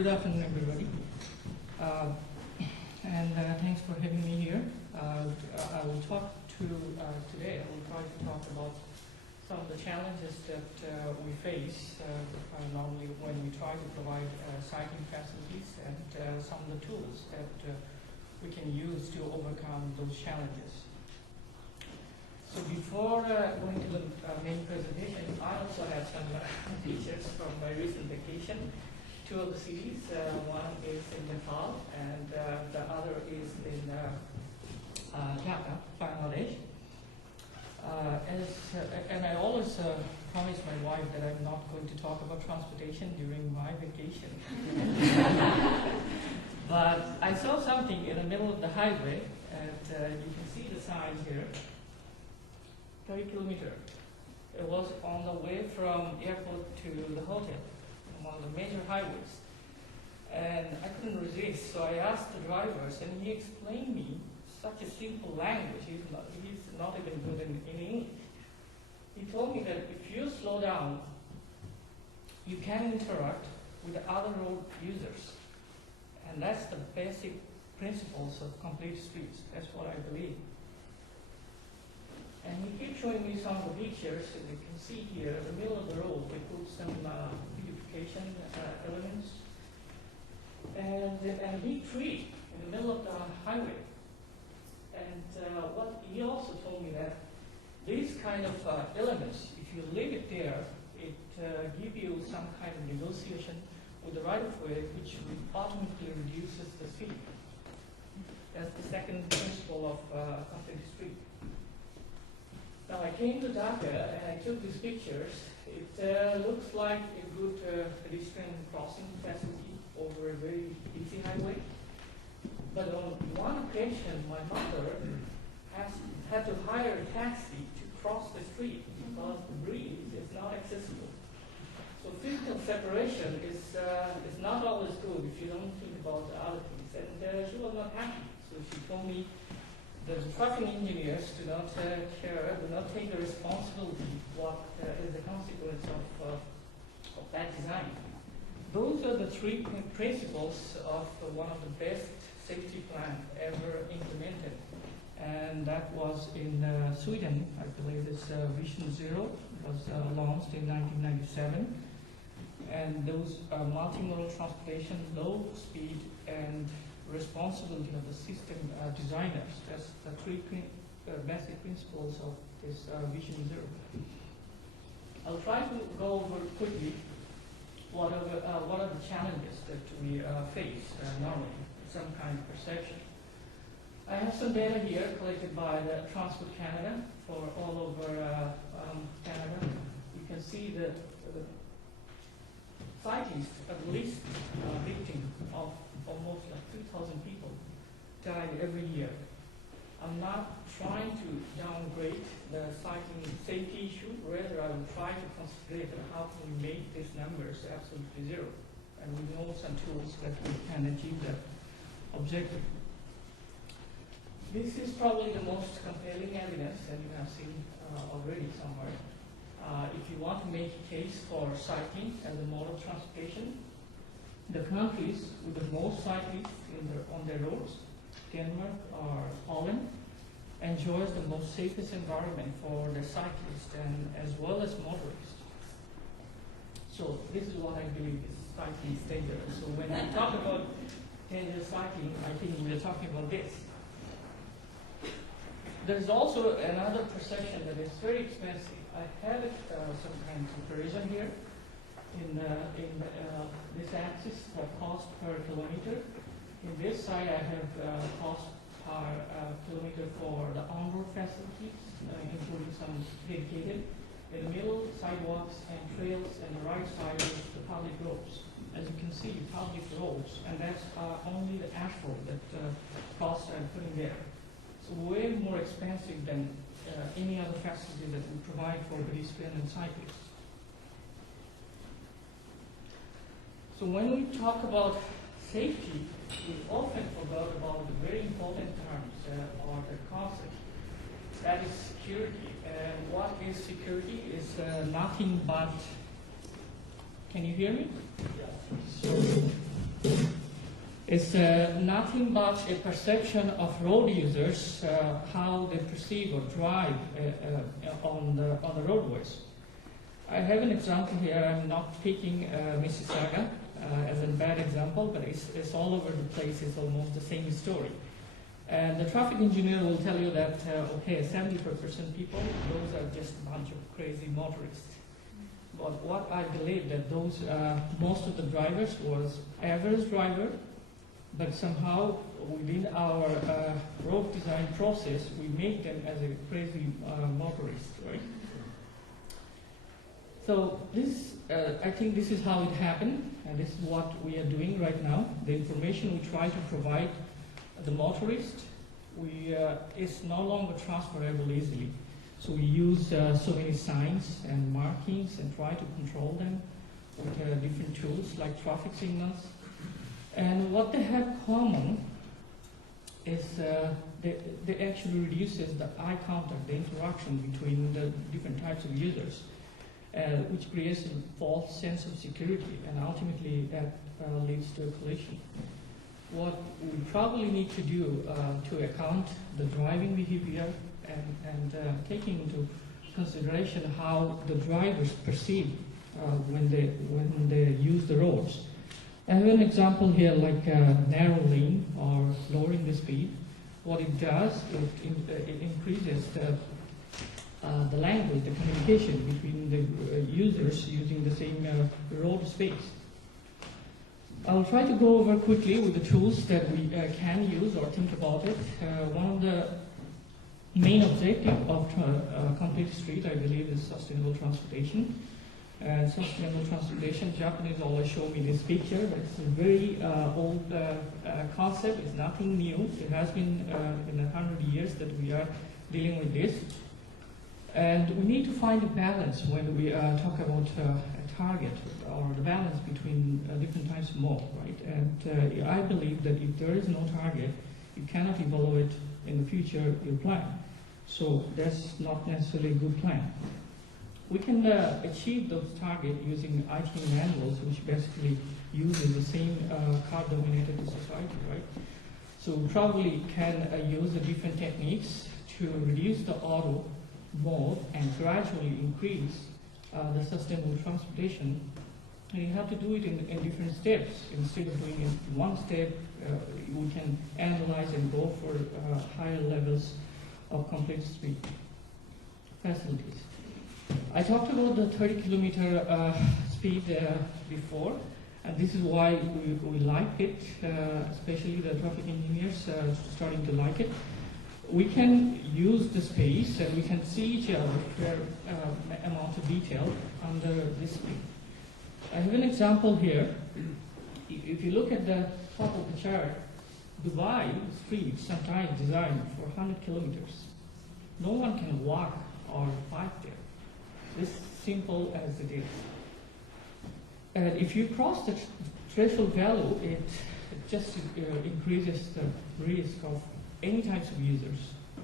Good afternoon, everybody. Thanks for having me here. I will talk today. I will try to talk about some of the challenges that we face normally when we try to provide cycling facilities, and some of the tools that we can use to overcome those challenges. So before going to the main presentation, I also have some features from my recent vacation. Two of the cities, one is in Nepal and the other is in Dhaka, Bangladesh. And I always promise my wife that I'm not going to talk about transportation during my vacation. But I saw something in the middle of the highway, and you can see the sign here, 30 kilometers. It was on the way from airport to the hotel, one of the major highways. And I couldn't resist, so I asked the drivers, and he explained me such a simple language. He's not even good in English. He told me that if you slow down, you can interact with the other road users. And that's the basic principles of complete streets. That's what I believe. And he keeps showing me some of the pictures, and you can see here, in the middle of the road, we put some beautification elements. And a big tree in the middle of the highway. And what he also told me that these kind of elements, if you leave it there, it gives you some kind of negotiation with the right-of-way, which automatically reduces the speed. That's the second principle of complete street. Now I came to Dhaka and I took these pictures. It looks like a good pedestrian crossing facility over a very busy highway. But on one occasion, my mother had to hire a taxi to cross the street because the bridge is not accessible. So physical separation is not always good if you don't think about the other things. And she was not happy. So she told me the traffic engineers do not take the responsibility what is the consequence of that design. Those are the three principles of one of the best safety plans ever implemented. And that was in Sweden, I believe it's Vision Zero. It was launched in 1997. And those multimodal transportation, low speed, and responsibility of the system designers. That's the three basic principles of this Vision Zero. I'll try to go over quickly what are the challenges that we face normally, some kind of perception. I have some data here collected by the Transport Canada for all over Canada. You can see that cyclists, at least victim of almost like 2,000 people die every year. I'm not trying to downgrade the cycling safety issue, rather I will try to concentrate on how can we make these numbers absolutely zero. And we know some tools that we can achieve that objective. This is probably the most compelling evidence, and you have seen already somewhere. If you want to make a case for cycling as a mode of transportation, the countries with the most cyclists on their roads, Denmark or Holland, enjoys the most safest environment for the cyclists and as well as motorists. So this is what I believe is cycling is dangerous. So when we talk about dangerous cycling, I think we're talking about this. There's also another perception that is very expensive. I have some kind of comparison here. In this axis, the cost per kilometer. In this side, I have cost per kilometer for the on-road facilities, including some dedicated. In the middle, sidewalks and trails, and the right side is the public roads. As you can see, public roads, and that's only the asphalt that costs I'm putting there. So way more expensive than any other facility that we provide for pedestrians and cyclists. So when we talk about safety, we often forgot about the very important terms or the concept. That is security. And what is security is nothing but, can you hear me? Yeah. So It's nothing but a perception of road users, how they perceive or drive on the roadways. I have an example here. I'm not picking Mississauga as a bad example, but it's all over the place. It's almost the same story. And the traffic engineer will tell you that, okay, 75% people, those are just a bunch of crazy motorists. But what I believe that those, most of the drivers was average driver, but somehow within our road design process, we make them as a crazy motorist, right? So this, I think this is how it happened, and this is what we are doing right now. The information we try to provide the motorist, is no longer transferable easily. So we use so many signs and markings and try to control them with different tools like traffic signals. And what they have common is they actually reduces the eye contact, the interaction between the different types of users, which creates a false sense of security, and ultimately that leads to a collision. What we probably need to do to account the driving behavior and taking into consideration how the drivers perceive when they use the roads. I have an example here like narrow lane or lowering the speed. What it does, it increases the language, the communication between the users using the same road space. I'll try to go over quickly with the tools that we can use or think about it. One of the main objectives of complete street, I believe, is sustainable transportation. And sustainable transportation, Japanese always show me this picture. It's a very old concept. It's nothing new. It has been in 100 years that we are dealing with this. And we need to find a balance when we talk about a target, or the balance between different types of mode, right? And I believe that if there is no target, you cannot evaluate in the future your plan. So that's not necessarily a good plan. We can achieve those targets using IT manuals, which basically uses the same car-dominated society, right? So we probably can use the different techniques to reduce the auto mode and gradually increase the sustainable transportation. And you have to do it in different steps. Instead of doing it in one step, we can analyze and go for higher levels of complete speed facilities. I talked about the 30-kilometer speed before, and this is why we like it, especially the traffic engineers starting to like it. We can use the space and we can see each other fair amount of detail under this speed. I have an example here. If you look at the top of the chart, Dubai streets sometimes designed for 100 kilometers. No one can walk or bike there. This simple as it is. And if you cross the threshold value, it just increases the risk of any types of users.